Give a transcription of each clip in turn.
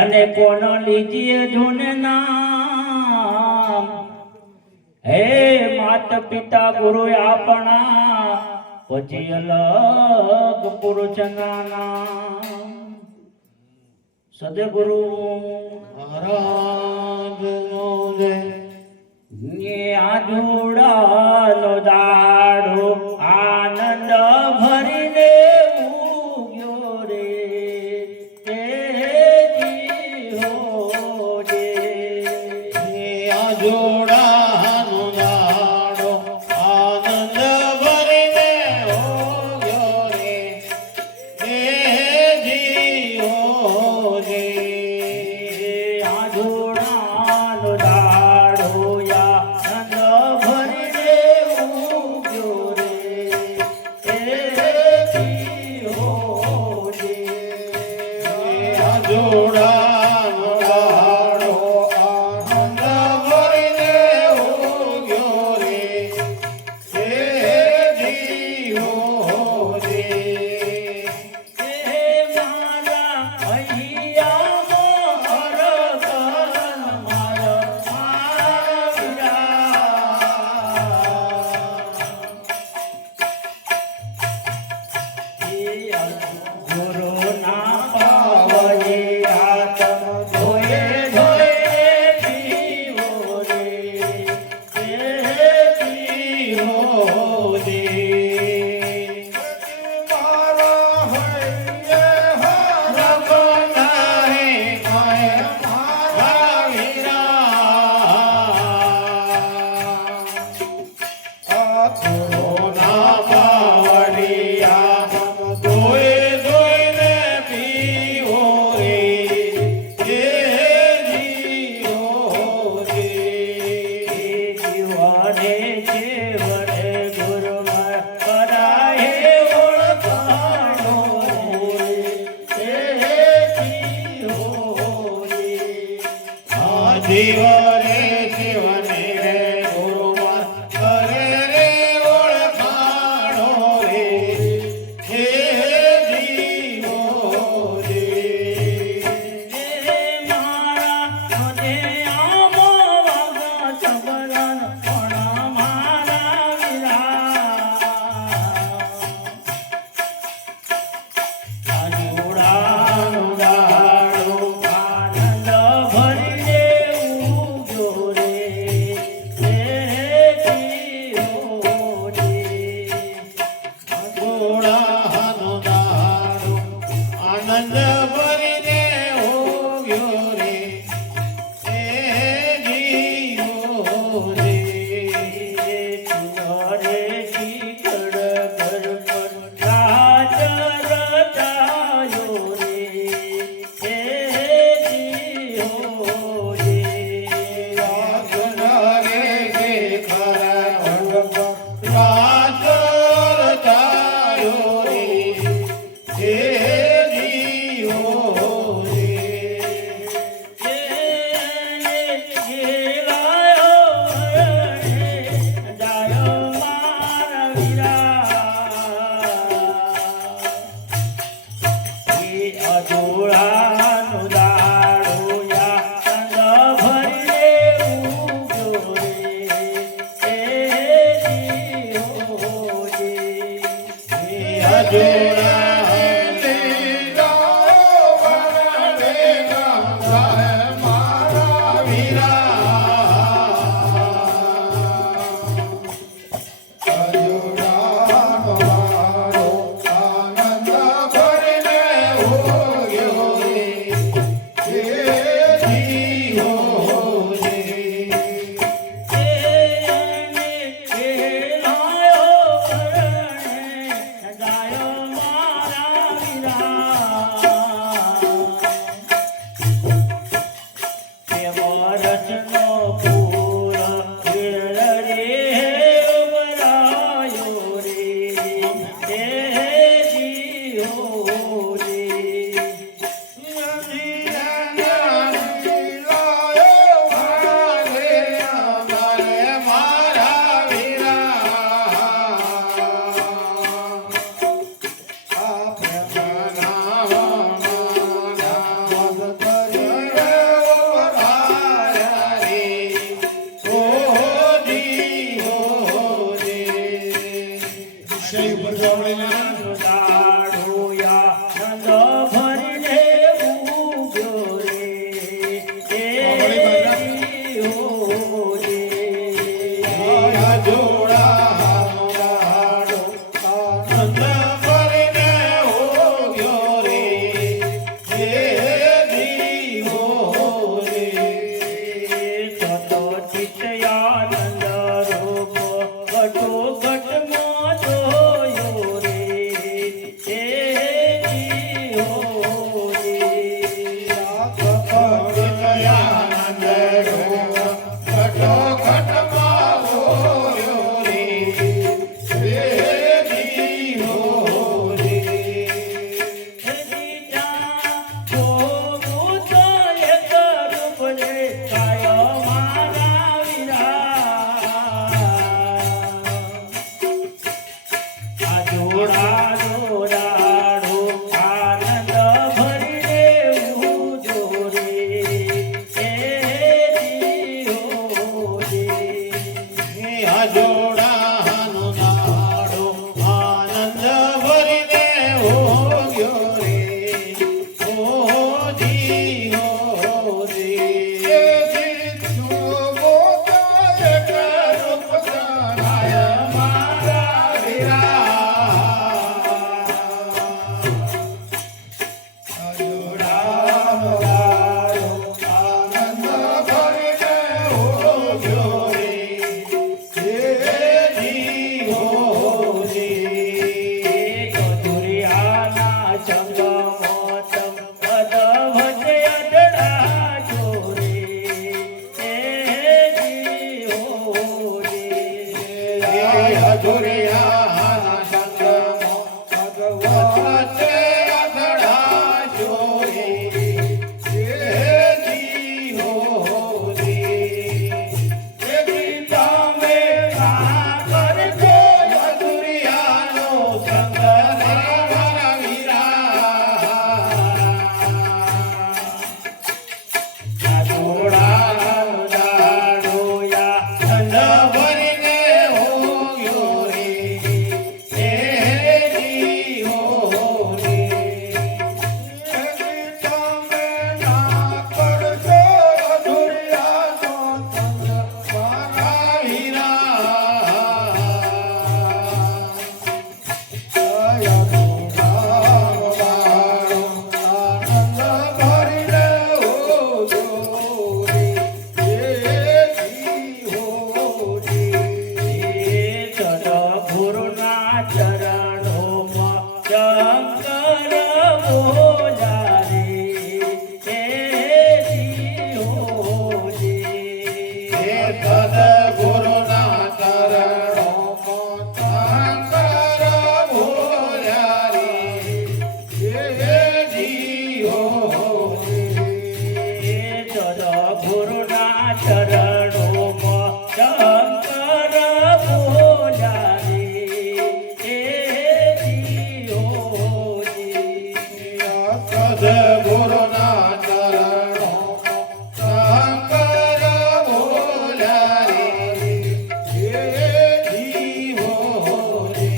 અને કોણ લીજીએ જોને નામ હે માત પિતા ગુરુ આપણા પછી અલગ પુરુષના નામ સદગુરુ મહારાજનો જય આજોડાનો દાડો આનંદ ભરીને ઉગ્યો રે આજોડાનો દાડો આનંદ ભરીને ઉગ્યો રે જીઓ રે આજોડાનો દાડો આનંદ ભરીને ઉગ્યો રે જીઓ રે આજોડાનો દાડો આનંદ ભરીને ઉગ્યો રે જીઓ રે મારા અહીંયા ગુરુ ના પાવજે આત્મ ધોયે ધોયે પીવો રે પીવો રે મારા હૈયે હરગના હે માય મારા વીરા કોરોના પાવડિયા ધોઈ ધોઈને પીવો રે જીઓ રે જીવને જીવને ગુરુમાં કરાયે ઓળખાણો રે જીવો રે આ જીવ રે જીવને રે ગુરુમાં કરે રે ઓળખાણો રે જીઓ રે મારા મને આમો વાગા સબરન પણ મારા વીરા આજોડાનો દાડો આનંદ ભરીને ઉગ્યો રે જીઓ રે આજોડાનો દાડો આનંદ ભરીને ઉગ્યો રે જીઓ રે રે શીકડ ઘર પર રાજ રચાયો રે જીઓ રે રે શેખર રાજ રચાયો રે જીઓ રે અજોડાનો દાડો આનંદ ભરીને ઉગ્યો રે જીઓ રે અજોડા લીલા વરડે ગંગા મારા વીરા અજોડાનો દાડો આનંદ ભરીને ઉગ્યો રે જીઓ રે હો સદગુરુના ચરણોમાં શંકર બોલ્યા રે હે જીઓજી. સદગુરુના ચરણો શંકર બોલ્યા રે હે જીવો રે.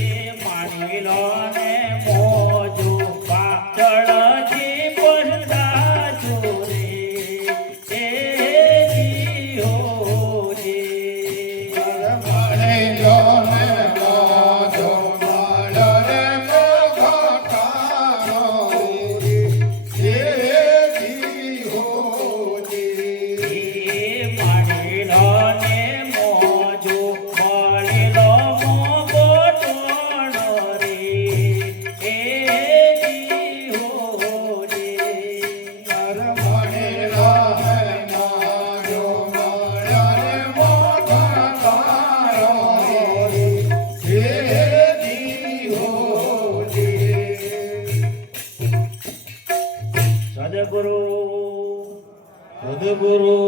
એ માની લો ને મોજો પાતળજી પડતા જોરે હે જીઓજી. મળે જો ને મોજો મળે રે મોઘટાનો રે હે જીવો રે. એ માની લો ને મોજો મળી લો મોગો ટોણ રે હે જીઓજી. મળે રામે માજો મળે રે મોઘટાનો રે હે જીવો રે. સદગુરુ સદગુરુ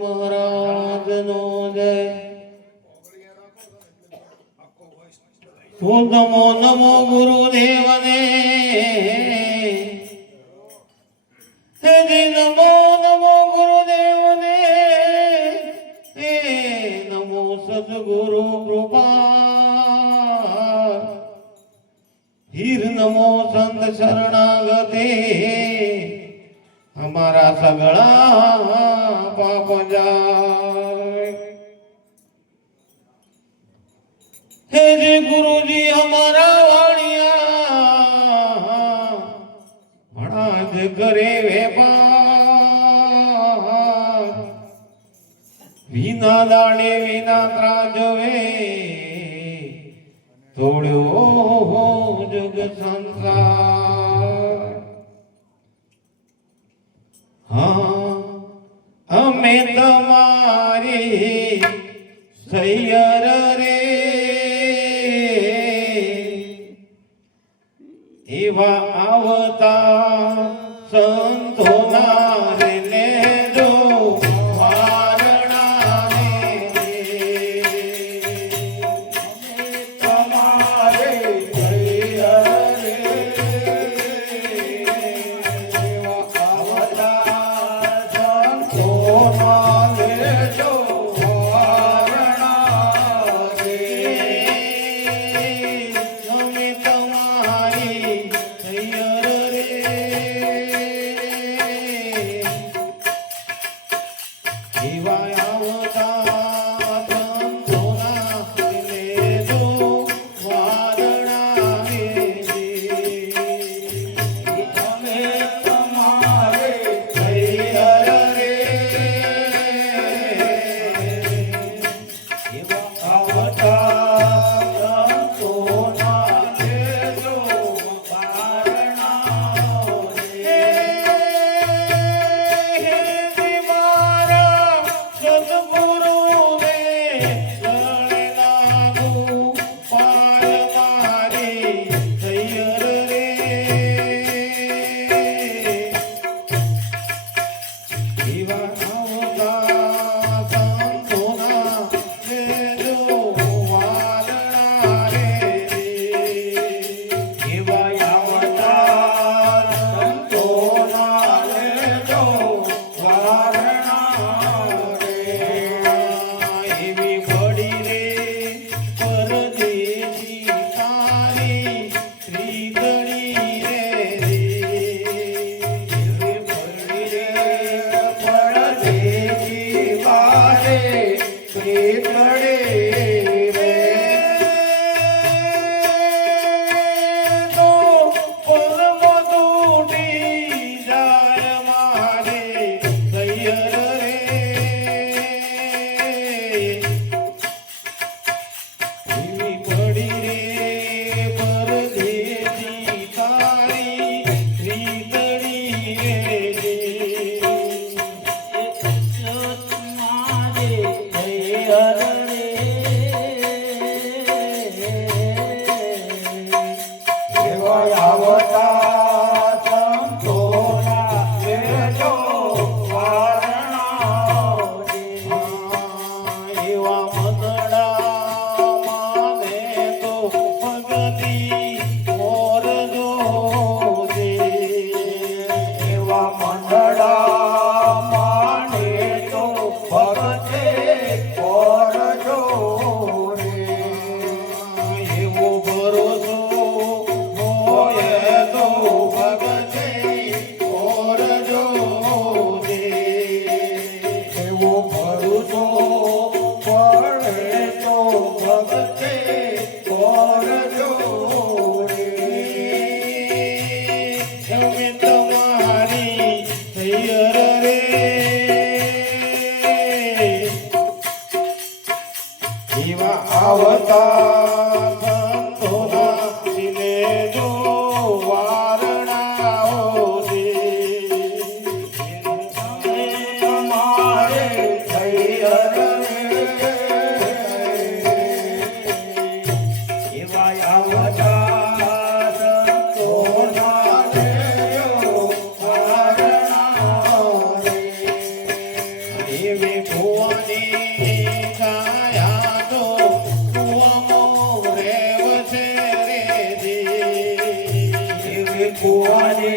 મહારાજનો જય. તો નમો નમો ગુરુદેવને હે જી નમો નમો ગુરુદેવને હે નમો સદગુરુ કૃપા હીર નમો સંત શરણાગતે અમારા સગળા પાપ જાય. હે જે ગુરુજી અમારા વાણિયા ઘણા જ કરે વેપાર વિના દાણે વિના ત્રાજવે તોડ્યો જગ સંસાર. હા અમે તમારી સૈયર રે એવા આવતા સંતોના રે લેજો વારણા રે. તમારે જય રે આવતા સંતોના લેજો વારણા રે. અમે તમારી સૈયર રે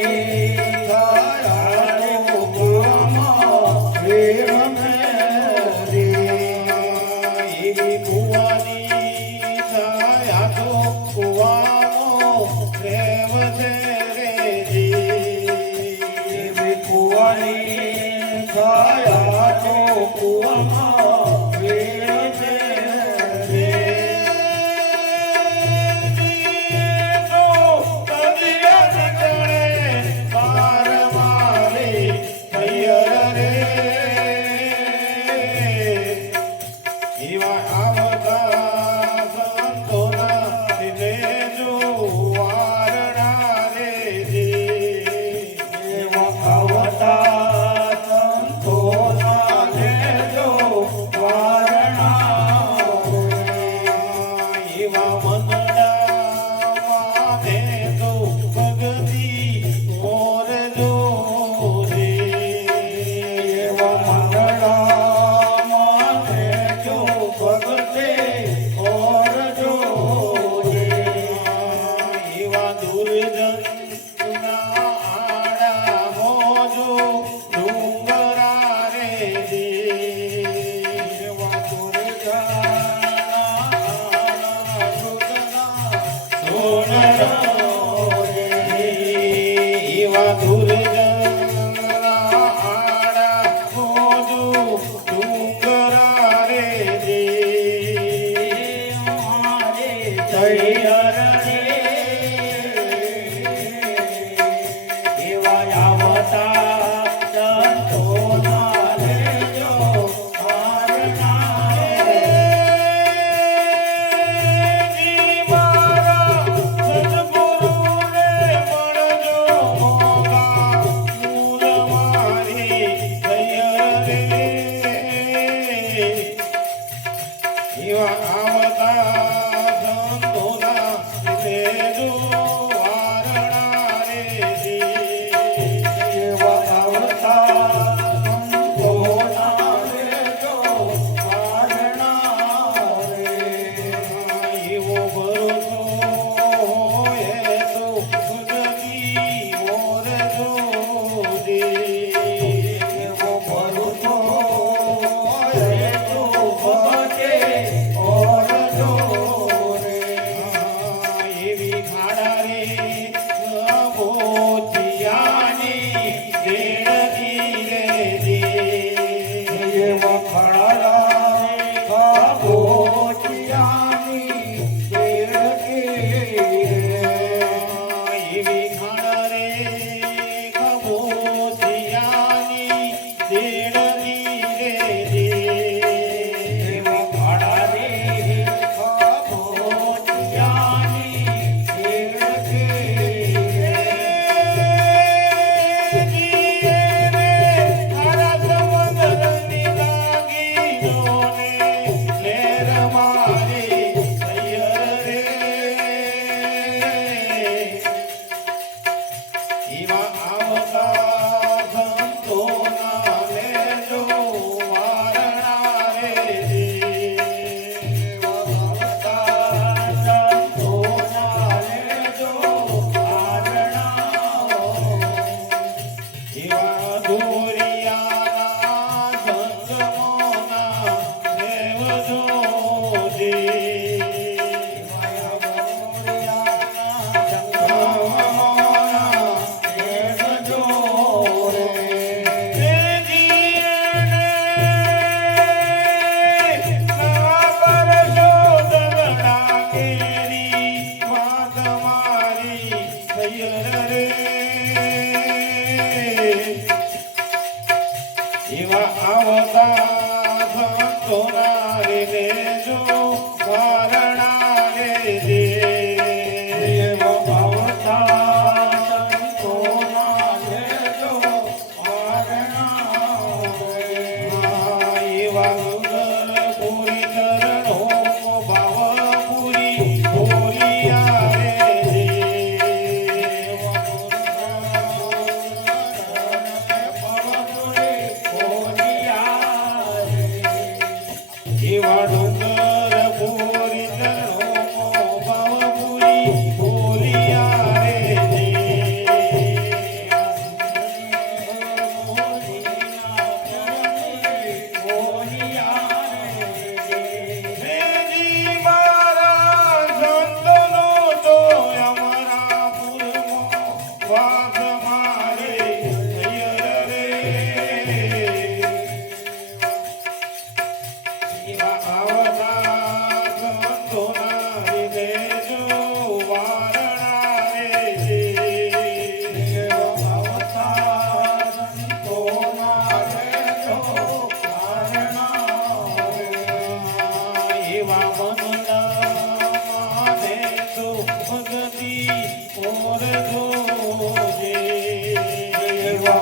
છાયા કુવામાં વીર મેરી એવી કુવાની છાયા તો કુવાનો પ્રેમ છે રેજી એવી કુવાની છાયા તો કુવામાં વીર મેરી એવા ડુંગર વાસ મારે હૈયર રે આવતા સંતોના વિદેજો વારણા રે એવા મનના માને તો ભગતી ઓર જોજે એવા